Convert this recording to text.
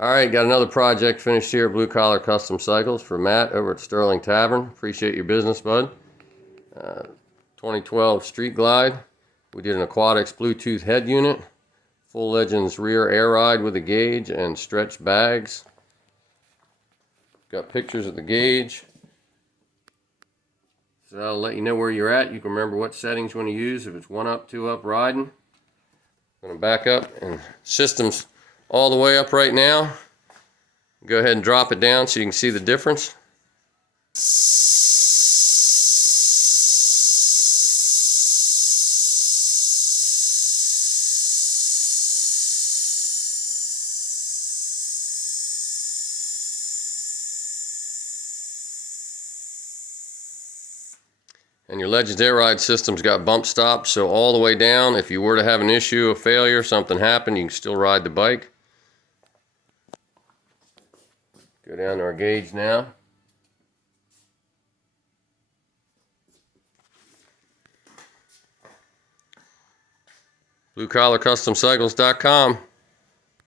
All right, got another project finished here at Blue Collar Custom Cycles for Matt over at Sterling Tavern. Appreciate your business, bud. 2012 Street Glide. We did an Aquatics Bluetooth head unit, Full Legends rear air ride with a gauge, and stretch bags. Got pictures of the gauge. So that'll let you know where you're at. You can remember what settings you want to use, if it's 1 up, 2 up riding. I'm going to back up, and system's all the way up right now. Go ahead and drop it down so you can see the difference. And your Legends Air Ride system's got bump stops, so all the way down, if you were to have an issue, a failure, something happened, you can still ride the bike. Go down to our gauge now. BlueCollarCustomCycles.com.